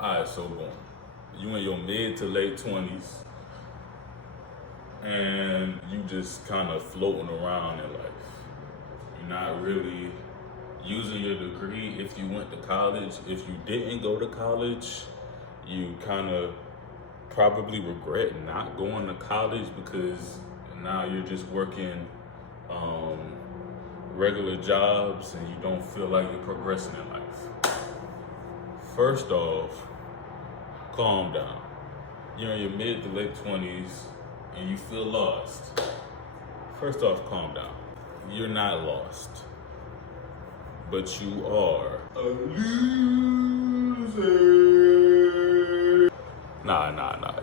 Alright, so boom. You in your mid to late 20s and you just kind of floating around in life. You're not really using your degree if you went to college. If you didn't go to college, you kind of probably regret not going to college because now you're just working um, regular jobs and you don't feel like you're progressing in life. First off, calm down. You're in your mid to late 20s and you feel lost. First off, calm down. You're not lost, but you are a loser. Nah,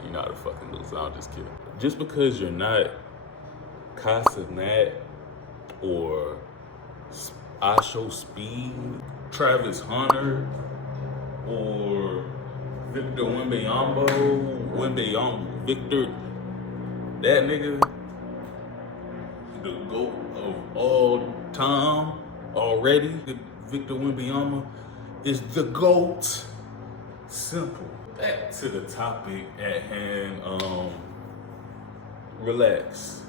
you're not a fucking loser. I'm just kidding. Just because you're not Casa Nat or I Show Speed, Travis Hunter, or Victor Victor, that nigga, the GOAT of all time already. Victor Wembanyama is the GOAT. Simple. Back to the topic at hand. Relax.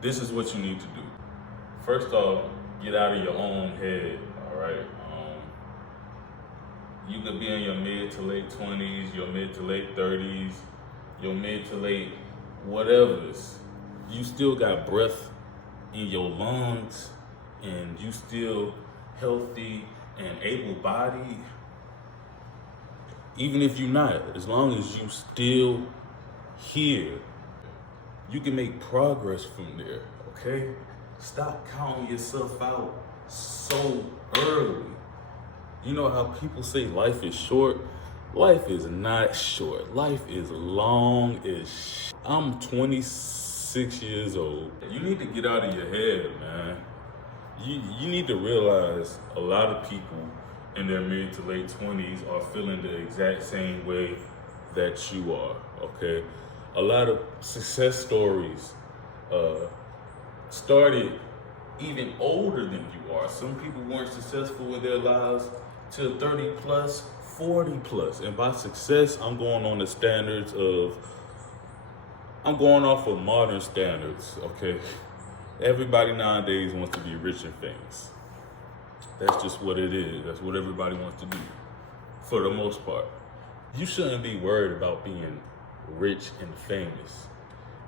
This is what you need to do. First off, get out of your own head, all right? You could be in your mid to late 20s, your mid to late 30s, your mid to late whatever's. You still got breath in your lungs and you still healthy and able-bodied. Even if you're not, as long as you still here, you can make progress from there, okay? Stop counting yourself out so early. You know how people say life is short? Life is not short. Life is long as shit. I'm 26 years old. You need to get out of your head, man. You need to realize a lot of people in their mid to late 20s are feeling the exact same way that you are, okay? A lot of success stories started even older than you are. Some people weren't successful with their lives till 30 plus, 40 plus. And by success, I'm going on the standards of, I'm going off of modern standards, okay? Everybody nowadays wants to be rich and famous. That's just what it is. That's what everybody wants to do, for the most part. You shouldn't be worried about being rich and famous.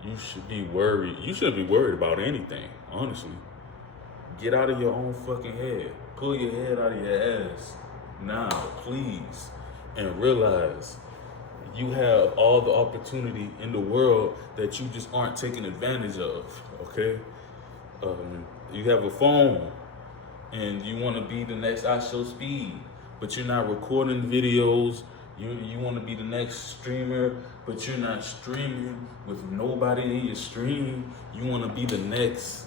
You shouldn't be worried about anything, honestly. Get out of your own fucking head. Pull your head out of your ass now, please, and realize you have all the opportunity in the world that you just aren't taking advantage of, okay? You have a phone and you want to be the next I Show Speed, but you're not recording videos. You want to be the next streamer, but you're not streaming with nobody in your stream. You want to be the next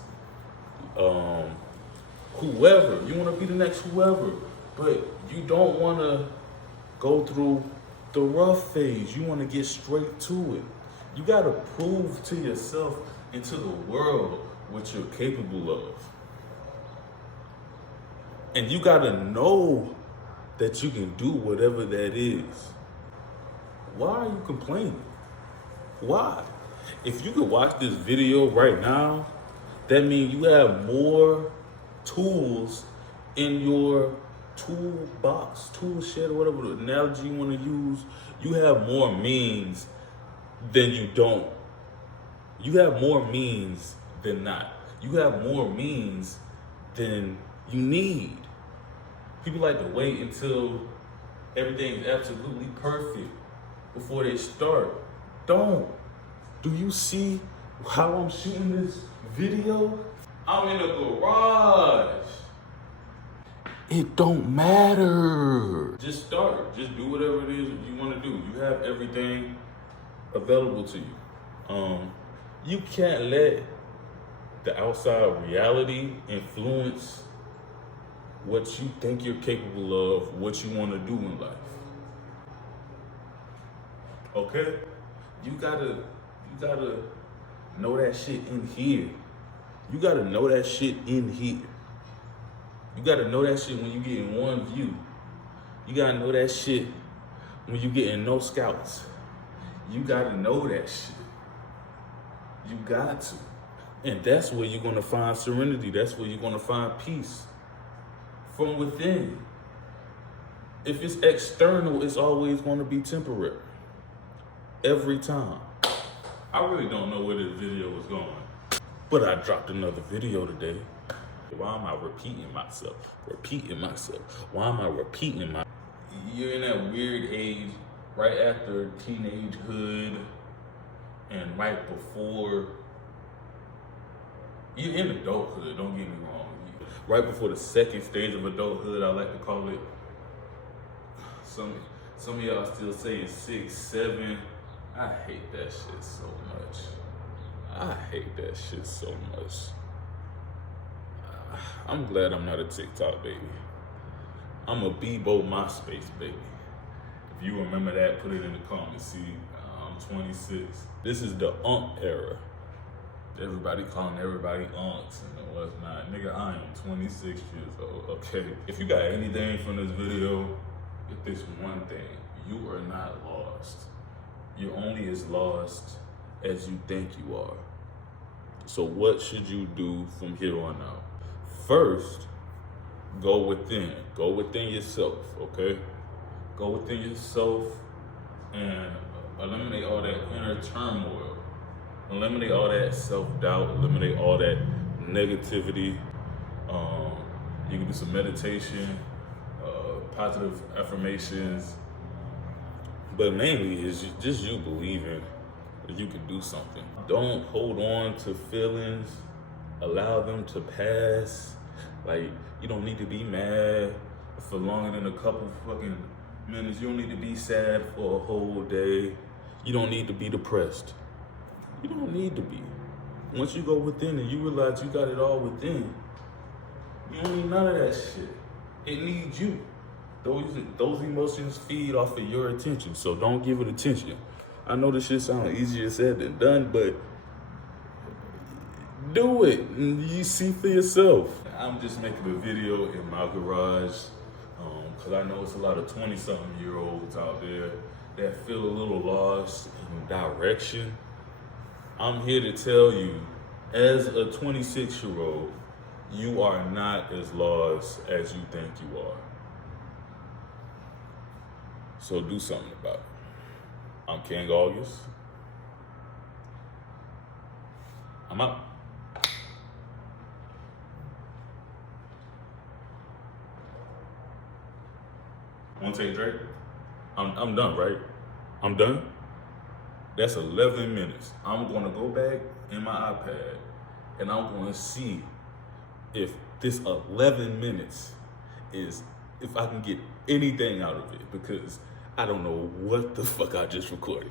whoever. You want to be the next whoever, but you don't want to go through the rough phase. You want to get straight to it. You got to prove to yourself and to the world what you're capable of. And you got to know that you can do whatever that is. Why are you complaining? Why? If you could watch this video right now, that means you have more tools in your toolbox, tool shed, or whatever the analogy you want to use. You have more means than you don't. You have more means than not. You have more means than you need. People like to wait until everything's absolutely perfect before they start. Don't. Do you see how I'm shooting this video? I'm in a garage. It don't matter. Just start. Just do whatever it is you want to do. You have everything available to you. You can't let the outside reality influence what you think you're capable of, what you want to do in life. Okay? You gotta know that shit in here. You gotta know that shit in here. You gotta know that shit when you get in one view. You gotta know that shit when you getting no scouts. You gotta know that shit. You got to. And that's where you're gonna find serenity. That's where you're gonna find peace. From within. If it's external, it's always gonna be temporary. Every time. I really don't know where this video was going. But I dropped another video today. Why am I repeating myself? Why am I repeating my... You're in that weird age, right after teenagehood, and right before... You're in adulthood, don't get me wrong. Right before the second stage of adulthood, I like to call it. Some of y'all still say it's 6, 7. I hate that shit so much. I'm glad I'm not a TikTok baby. I'm a Bebo MySpace baby. If you remember that, put it in the comments. See, I'm 26. This is the era. Everybody calling everybody unks and whatnot. Nigga, I am 26 years old, okay? If you got anything from this video, get this one thing. You are not lost. You're only as lost as you think you are. So what should you do from here on out? First, go within. Go within yourself, okay? Go within yourself and eliminate all that inner turmoil. Eliminate all that self-doubt. Eliminate all that negativity. You can do some meditation, positive affirmations. But mainly, it's just you believing that you can do something. Don't hold on to feelings. Allow them to pass. Like, you don't need to be mad for longer than a couple fucking minutes. You don't need to be sad for a whole day. You don't need to be depressed. You don't need to be. Once you go within and you realize you got it all within, you don't need none of that shit. It needs you. Those emotions feed off of your attention, so don't give it attention. I know this shit sounds easier said than done, but do it. You see for yourself. I'm just making a video in my garage because I know it's a lot of 20-something-year-olds out there that feel a little lost in direction. I'm here to tell you, as a 26-year-old, you are not as lost as you think you are. So do something about it. I'm King August. I'm out. Want to take Drake? I'm done, right? I'm done? That's 11 minutes. I'm gonna go back in my iPad and I'm gonna see if this 11 minutes if I can get anything out of it, because I don't know what the fuck I just recorded.